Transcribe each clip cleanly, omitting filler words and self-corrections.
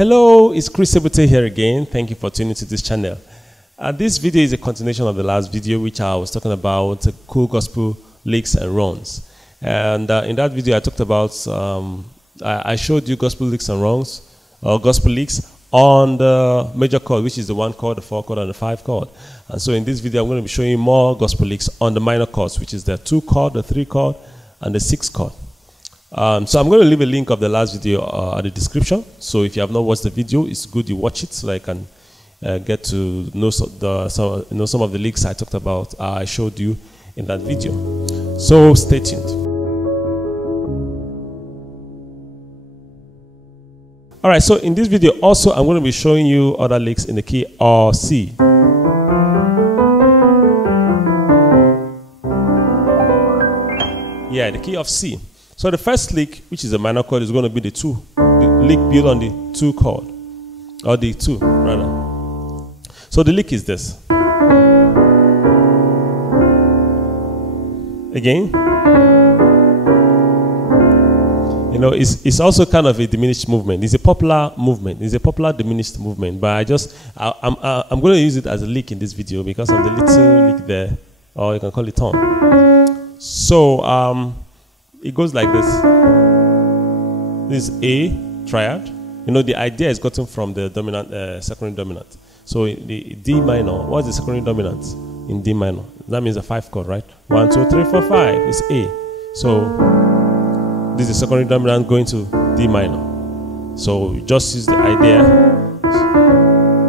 Hello, it's Ebute here again. Thank you for tuning to this channel. This video is a continuation of the last video, which I was talking about cool gospel licks and runs. And in that video, I talked about, I showed you gospel licks and runs, or gospel licks on the major chord, which is the 1 chord, the 4 chord, and the 5 chord. And so in this video, I'm going to be showing you more gospel licks on the minor chords, which is the 2 chord, the 3 chord, and the 6 chord. So I'm going to leave a link of the last video at the description. So if you have not watched the video, it's good you watch it so that I can get to know some of the licks I talked about, I showed you in that video. So stay tuned. All right, so in this video also, I'm going to be showing you other licks in the key of C. Yeah, the key of C. So the first lick, which is a minor chord, is going to be the 2. The lick built on the 2 chord, or the 2 rather. So the lick is this. Again, you know, it's also kind of a diminished movement. It's a popular movement. It's a popular diminished movement. But I'm going to use it as a lick in this video because of the little lick there, or you can call it tone. So it goes like this. This is A triad. You know, the idea is gotten from the dominant, secondary dominant. So the D minor, what's the secondary dominant in D minor? That means a 5 chord, right? 1, 2, 3, 4, 5 is A. So this is the secondary dominant going to D minor. So you just use the idea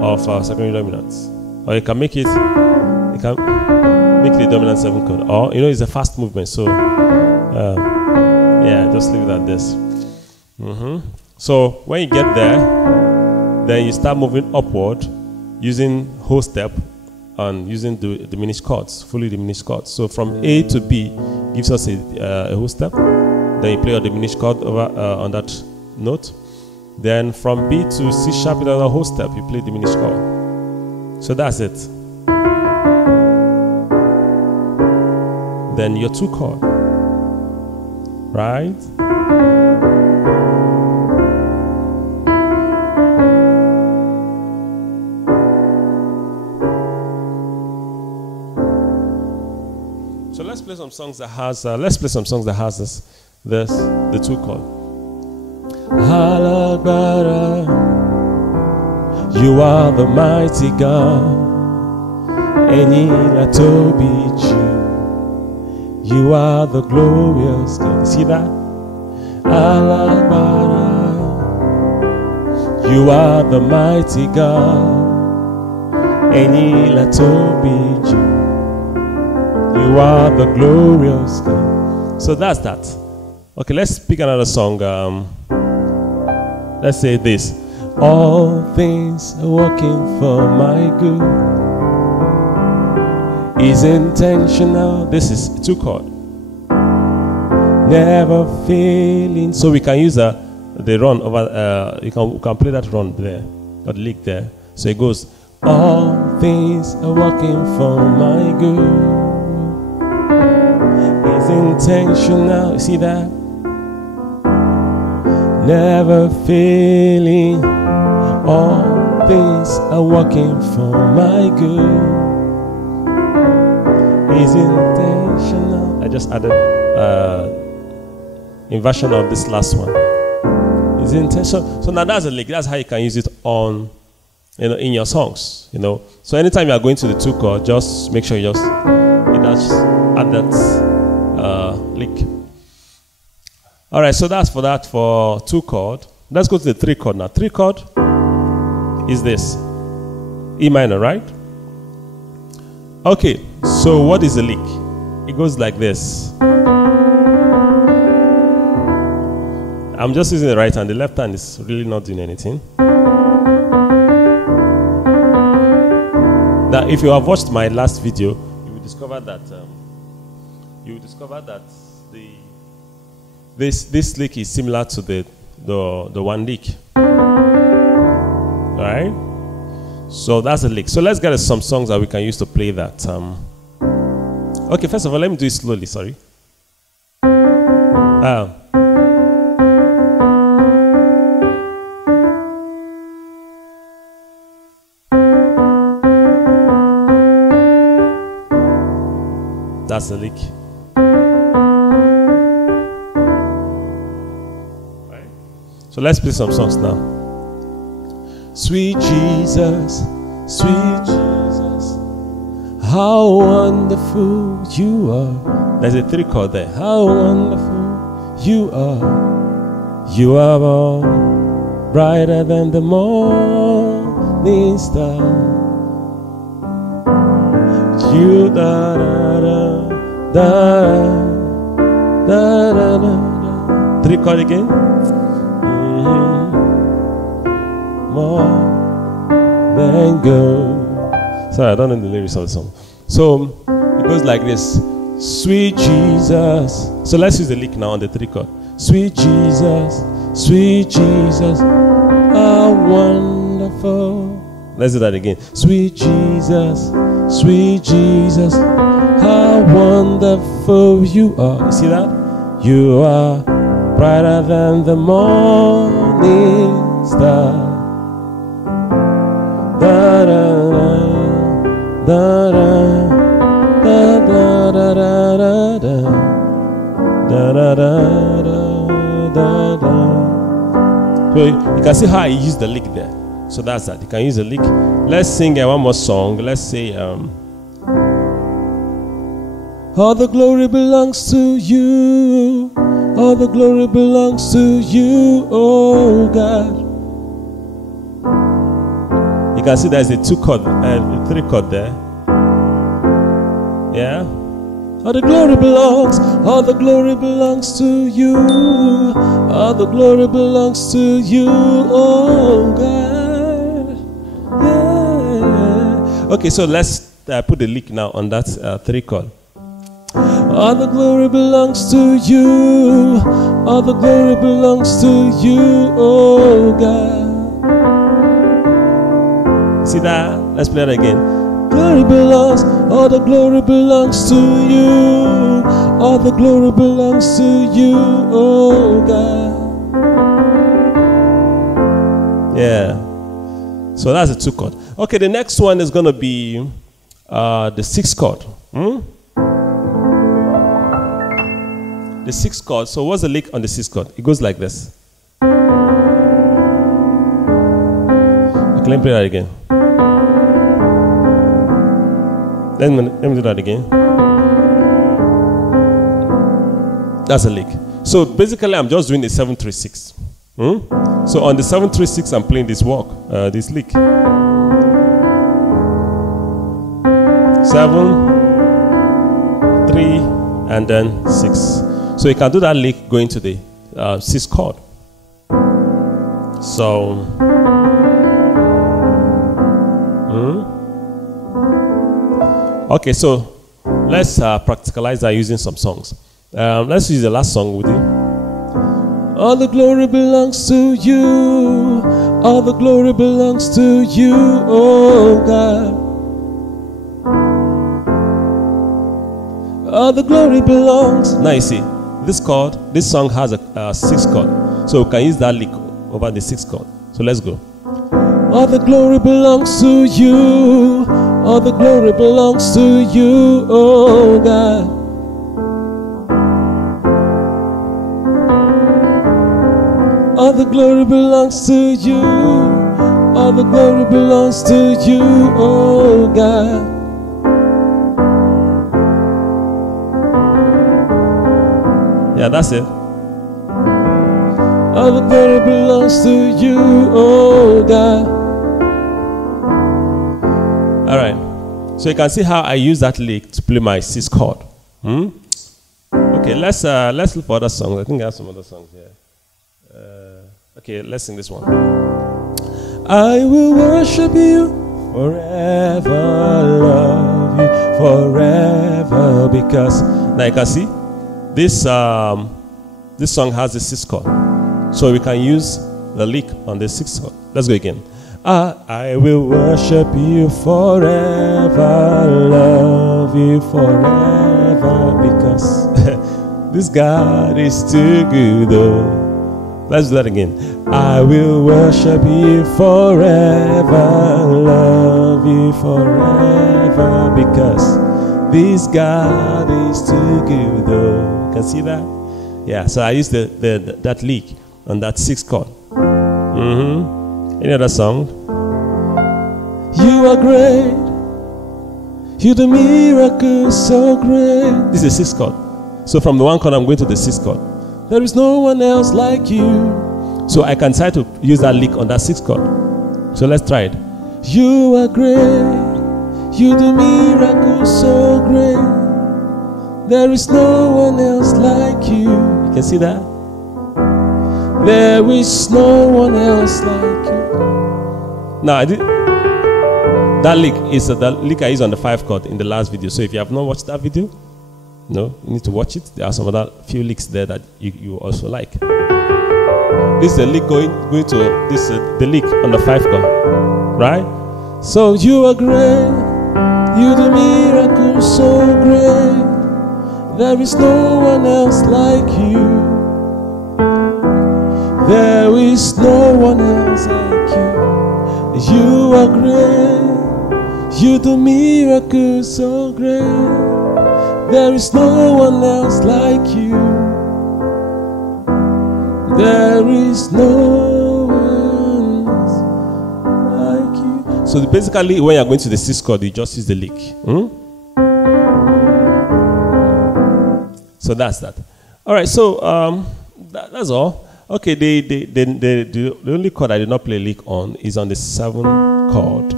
of secondary dominant. Or you can make it, the dominant 7 chord. Or, you know, it's a fast movement. So yeah, just leave it at this. So when you get there, then you start moving upward using whole step and using the diminished chords, fully diminished chords. So from A to B gives us a whole step. Then you play a diminished chord over on that note. Then from B to C sharp, with another whole step, you play diminished chord. So that's it. Then your 2 chord. Right? So let's play some songs that has this, the 2 chord. Halagbara, you are the mighty God. Enila Tobichu. You are the glorious God. See that? Alabara. You are the mighty God. Enila Tobiju. You are the glorious God. So that's that. Okay, let's pick another song. Let's say this. All things are working for my good. Is intentional. This is 2 chord. Never failing. So we can use the run over. We can play that run there, or the lick there. So it goes. All things are working for my good. Is intentional. You see that? Never failing. All things are working for my good. Is intentional. I just added inversion of this last one. Is intentional. So now that's a lick. That's how you can use it on, you know, in your songs. You know. So anytime you are going to the 2 chord, just make sure you just add that lick. All right. So that's for that for 2 chord. Let's go to the 3 chord now. 3 chord is this E minor, right? Okay. So what is the lick? It goes like this. I'm just using the right hand. The left hand is really not doing anything. Now, if you have watched my last video, you will discover that this lick is similar to the one lick. All right. So that's the lick. So let's get some songs that we can use to play that. Okay, first of all, let me do it slowly, sorry. That's the lick. Right. So let's play some songs now. Sweet Jesus, how wonderful you are. There's a 3 chord there. How wonderful you are. You are born brighter than the morning star. You da da da da da da da. 3 chord again. More than gold. Sorry, I don't know the lyrics of the song. So it goes like this. Sweet Jesus. So let's use the lick now on the 3 chord. Sweet Jesus, how wonderful. Let's do that again. Sweet Jesus, how wonderful you are. You see that? You are brighter than the morning star. Da da da da da da da da da da da da. So you can see how I use the lick there. So that's that. You can use the lick. Let's sing one more song. Let's say all the glory belongs to you. All the glory belongs to you, oh God. You can see there's a 2 chord, a 3 chord there. Yeah. All the glory belongs to you. All the glory belongs to you, oh God. Yeah. Okay, so let's put the lick now on that 3 chord. All the glory belongs to you. All the glory belongs to you, oh God. See that? Let's play it again. Glory belongs, all the glory belongs to you. All the glory belongs to you, oh God. Yeah. So that's a 2 chord. Okay, the next one is going to be the 6 chord. The 6 chord. So what's the lick on the 6 chord? It goes like this. Okay, let me play that again. Let me do that again. That's a lick. So basically, I'm just doing the 7-3-6. So on the 7-3-6, I'm playing this walk, this lick. 7, three, and then 6. So you can do that lick going to the 6 chord. So, okay, so let's practicalize that using some songs. Let's use the last song with you. All the glory belongs to you. All the glory belongs to you, oh God. All the glory belongs. Now you see, this chord, this song has a 6 chord. So we can use that lick over the 6 chord. So let's go. All the glory belongs to you. All the glory belongs to you, oh God. All the glory belongs to you. All the glory belongs to you, oh God. Yeah, that's it. All the glory belongs to you, oh God. All right. So you can see how I use that lick to play my 6 chord. Okay, let's look for other songs. I think I have some other songs here. Okay, let's sing this one. I will worship you forever, love you forever, because now you can see this this song has the 6 chord, so we can use the lick on the 6 chord. Let's go again. I will worship you forever, love you forever, because this God is too good, though. Let's do that again. I will worship you forever, love you forever, because This God is too good, though. You can see that? Yeah, so I used that lick on that 6th chord. Any other song? You are great. You do miracles so great. This is the 6th chord. So from the 1 chord, I'm going to the 6th chord. There is no one else like you. So I can try to use that lick on that 6th chord. So let's try it. You are great. You do miracles so great. There is no one else like you. You can see that? There is no one else like you. Now, that lick is the lick I used on the 5th chord in the last video. So if you have not watched that video, no, you need to watch it. There are some other few licks there that you also like. This is the lick going to this the lick on the 5th chord, right? So you are great. You do miracles so great. There is no one else like you. There is no one else like you. You are great. You do miracles so great. There is no one else like you. There is no one else like you. So basically, when you're going to the 6th chord, you just use the lick. So that's that. All right, so that's all. Okay, the only chord I did not play lick on is on the 7th chord.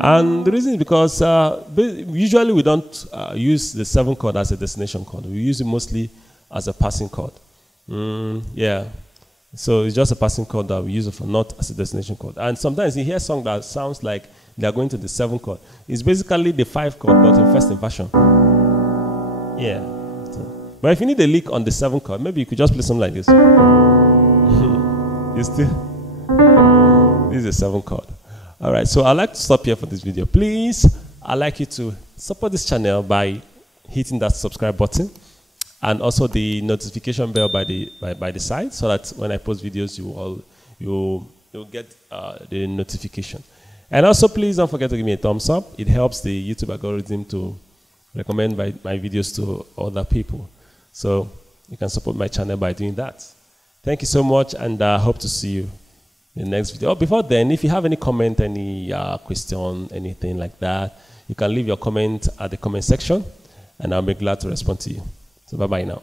And the reason is because usually we don't use the 7th chord as a destination chord. We use it mostly as a passing chord. Yeah. So it's just a passing chord that we use it for, not as a destination chord. And sometimes you hear a song that sounds like they are going to the 7th chord. It's basically the 5th chord, but in first inversion. Yeah. So, but if you need a lick on the 7th chord, maybe you could just play something like this. This is the 7th chord. All right, so I'd like to stop here for this video. Please, I'd like you to support this channel by hitting that subscribe button and also the notification bell by the side, so that when I post videos, you'll get the notification. And also, please don't forget to give me a thumbs up. It helps the YouTube algorithm to recommend my videos to other people. So you can support my channel by doing that. Thank you so much, and I hope to see you in the next video. Oh, before then, if you have any comment, any question, anything like that, you can leave your comment at the comment section, and I'll be glad to respond to you. So bye-bye now.